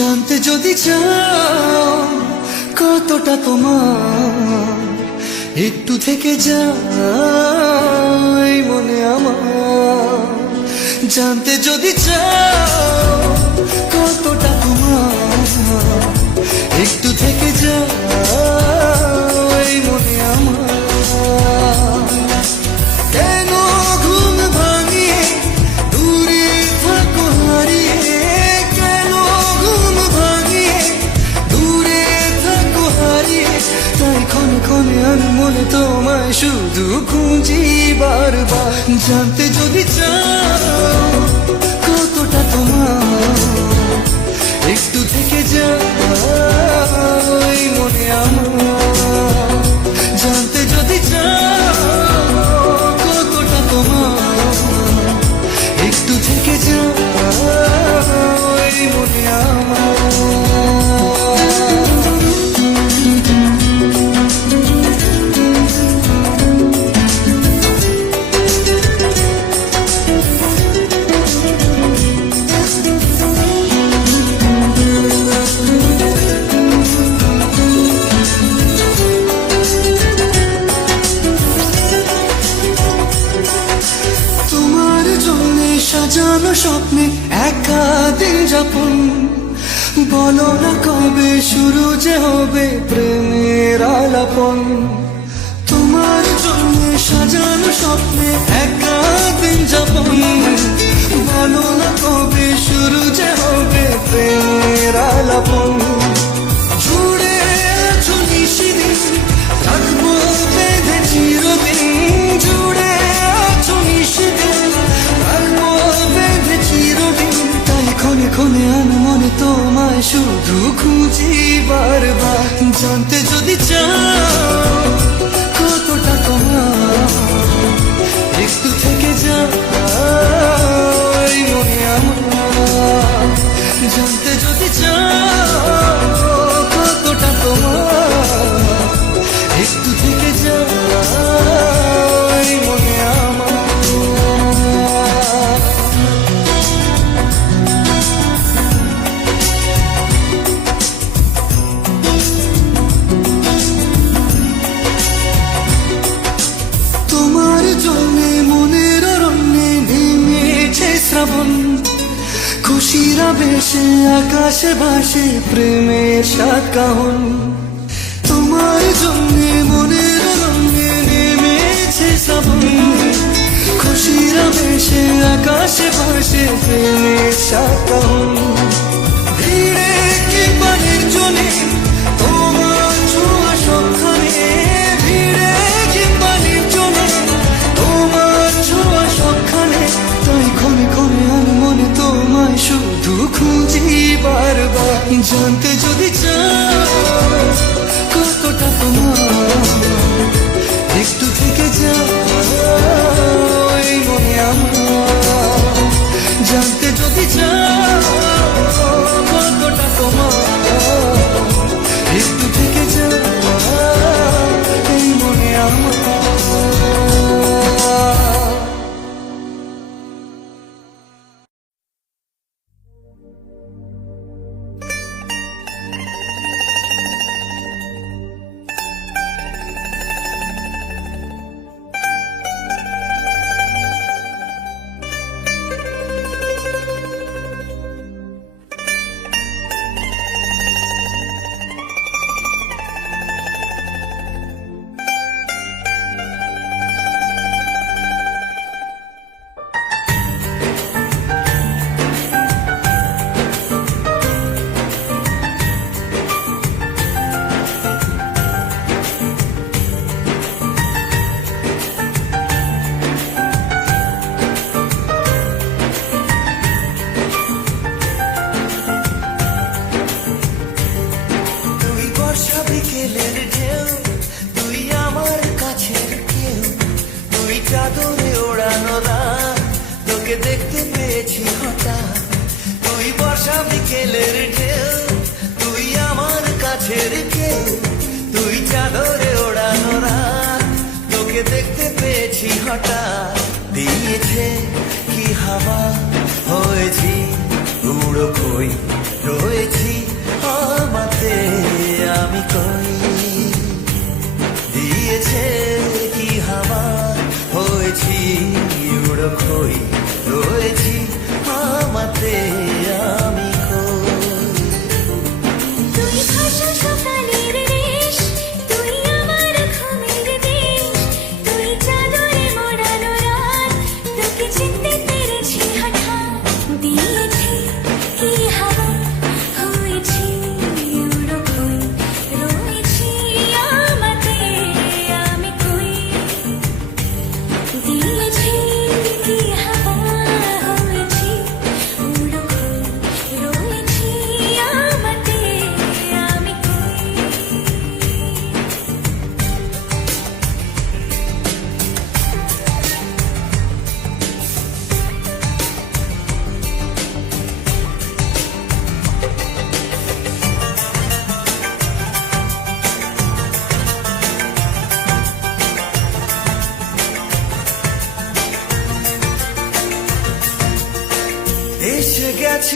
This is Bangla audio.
জানতে যদি চাও কতটা তোমার, একটু থেকে যাই মনে আমার। জানতে যদি চাও কতটা তোমার, একটু থেকে যাই মনে আমার। কেন ঘুম ভাঙিয়ে দূরে থাকো হারিয়ে, কেন ঘুম ভাঙিয়ে দূরে থাকো হারিয়ে, তাই ক্ষণে ক্ষণে আমি মনে তোমায় শুধু খুঁজি বারবার। জানতে যদি চাও কতটা তোমার, একটু থেকে যাই মনে আমার। জানতে যদি চাও কতটা তোমার, একটু থেকে যাই মনে আমার। সাজানো স্বপ্নে একা দিন যাপন, বলো না কবে শুরু যে হবে প্রেমের আলাপন। তোমার জন্য সাজানো স্বপ্নে একা দিন যাপন, বলো না কবে শুরু যে হবে প্রেমের আলাপন। জুড়ে আছো নিশিদিন, রাখবো বেঁধে চিরদিন। জুড়ে আছো নিশিদিন, রাখবো বেঁধে চিরদিন। তাই ক্ষণে ক্ষণে আমি মনে তোমায় শুধু খুঁজি বারবার। জানতে যদি চাও কতটা তোমার, একটু থেকে যাই মনে আমার। জানতে যদি চাও কতটা তোমার, একটু থেকে যাই মনে আমার। তোমার জন্যে মনের অরণ্যে নেমেছে শ্রাবণ, খুশিরা বেশে আকাশে ভাসে প্রেমের সাত কাহন। তোমার জন্যে মনের অরণ্যে নেমেছে শ্রাবণ, খুশিরা বেশে আকাশে ভাসে প্রেমের সাত কাহন। ভিড়ে কিংবা নির্জনে তোমার ছোঁয়া সবখানে, ভিড়ে কিংবা নির্জনে তোমার ছোঁয়া সবখানে। তাই ক্ষণে ক্ষণে আমি মনে তোমায় শুধু খুঁজি বারবার। জানতে যদি চাও কতটা তোমার, একটু থেকে যাই মনে আমার। জানতে যদি চাও কতটা তোমার, একটু থেকে যাই মনে আমার। বিকেলের ঢেউ, তুই আমার কাছের কেউ, তুই চাদরে ওড়ানো রাত, তোকে দেখতে পেয়েছি হঠাৎ। তুই বর্ষা বিকেলের ঢেউ, তুই আমার কাছের কেউ, তুই চাদরে ওড়ানো রাত, তোকে দেখতে পেয়েছি হঠাৎ। দিয়েছে কি হাওয়া, হয়েছি উড়ো খই, রয়েছি কই রয়েছি আমাতে আমি কই। তুই ভাসা সকালের দেশ, তুই আমার ঘুমের দেশ, তুই চাদরে মোড়ানো রাত, তোকে চিনতে পেরেছি হঠাৎ। দিয়েছি কি হাওয়া, হয়েছি উড়ো কই, রয়েছি আমাতে আমি কই। দিয়েছি কি হাওয়া, হয়েছি উড়ো কই, রয়েছি আমাতে আমি কই। এসে গেছে